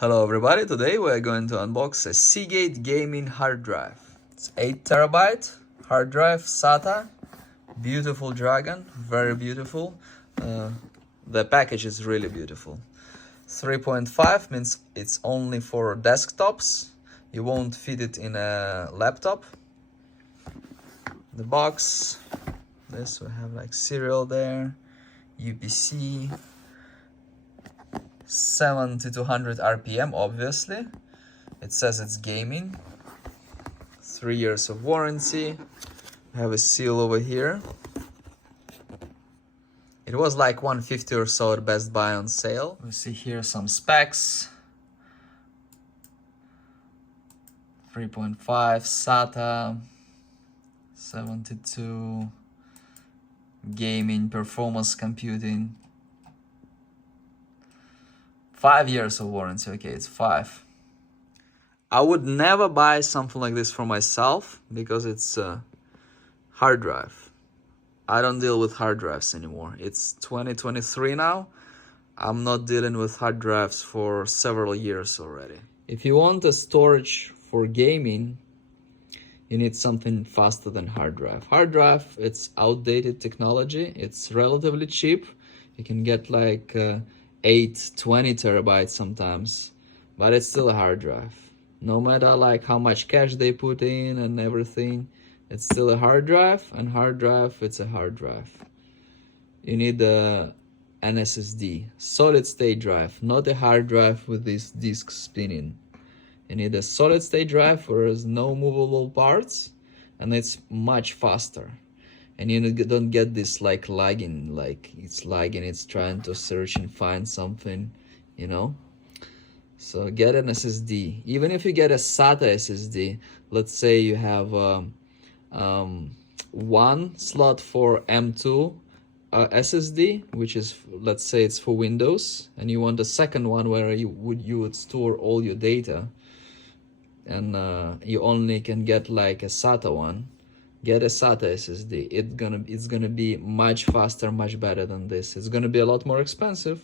Hello everybody, today we're going to unbox a Seagate gaming hard drive. It's 8 terabyte hard drive, SATA, beautiful dragon, very beautiful. The package is really beautiful. 3.5 means it's only for desktops. You won't fit it in a laptop. The box, this we have like serial there, UPC, 70 to 100 RPM, obviously. It says it's gaming. 3 years of warranty. I have a seal over here. It was like 150 or so at Best Buy on sale. We see here some specs. 3.5 SATA, 72 gaming performance computing. 5 years of warranty. Okay, it's 5. I would never buy something like this for myself because it's a hard drive. I don't deal with hard drives anymore. It's 2023 now. I'm not dealing with hard drives for several years already. If you want a storage for gaming, you need something faster than hard drive. Hard drive, it's outdated technology. It's relatively cheap. You can get like 20 terabytes sometimes, but it's still a hard drive. No matter like how much cache they put in and everything, it's still a hard drive, and hard drive, it's a hard drive. You need an SSD, solid state drive, not a hard drive with this disk spinning. You need a solid state drive where there's no movable parts, and it's much faster. And you don't get this like lagging, like it's lagging, it's trying to search and find something, you know? So get an SSD. Even if you get a SATA SSD, let's say you have one slot for M2 SSD, which is, let's say it's for Windows, and you want a second one where you would store all your data, and you only can get like a SATA one. Get a SATA SSD. It's gonna be much faster, much better than this. It's gonna be a lot more expensive,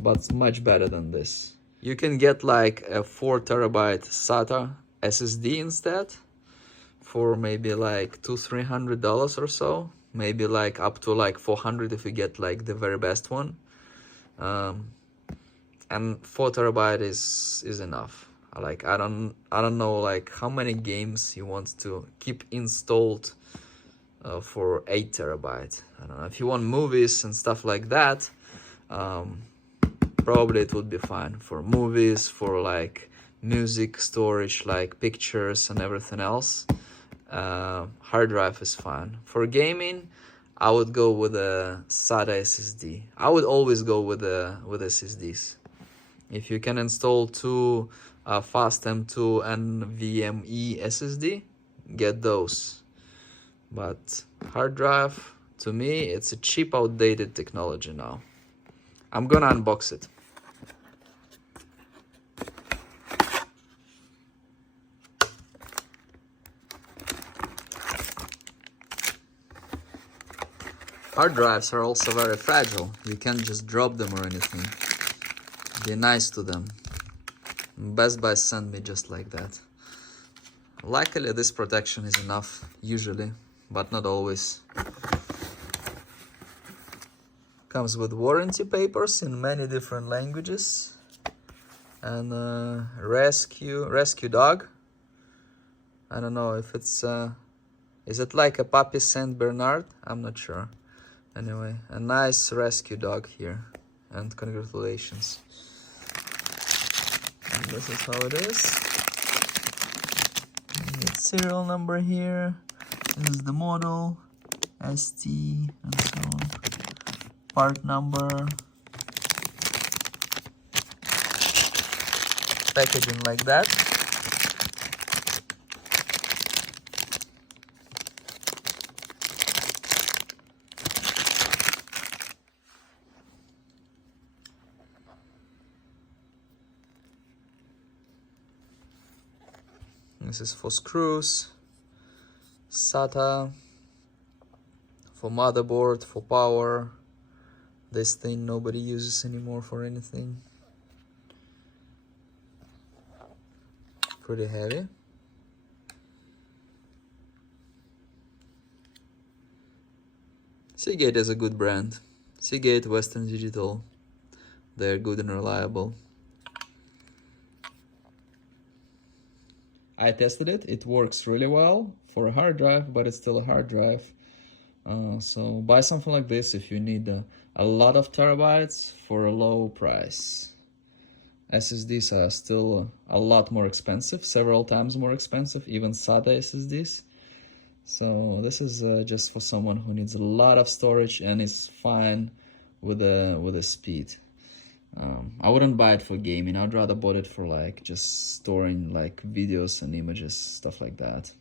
but much better than this. You can get like a 4 terabyte SATA SSD instead for maybe like $200-300 or so. Maybe like up to like 400 if you get like the very best one. And 4 terabyte is enough. Like I don't know like how many games you want to keep installed for 8 terabyte. I don't know, if you want movies and stuff like that, probably it would be fine for movies, for like music storage, like pictures and everything else. Hard drive is fine. For gaming, I would go with a SATA SSD. I would always go with SSDs. If you can install two fast M2 and NVMe SSD, get those. But hard drive, to me, it's a cheap, outdated technology now. I'm gonna unbox it. Hard drives are also very fragile. You can't just drop them or anything. Be nice to them. Best Buy sent me just like that. Luckily, this protection is enough, usually, but not always. Comes with warranty papers in many different languages. And rescue dog. I don't know if it's, is it like a puppy Saint Bernard? I'm not sure. Anyway, a nice rescue dog here. And congratulations. And this is how it is. Serial number here. This is the model, ST, and so on. Part number. Packaging like that. This is for screws, SATA, for motherboard, for power. This thing nobody uses anymore for anything. pretty heavy. Seagate is a good brand. Seagate, Western Digital, they're good and reliable. I tested it. It works really well for a hard drive, but it's still a hard drive. So buy something like this if you need a lot of terabytes for a low price. SSDs are still a lot more expensive, several times more expensive, even SATA SSDs. So this is just for someone who needs a lot of storage and is fine with the speed. I wouldn't buy it for gaming. I'd rather bought it for like just storing like videos and images, stuff like that.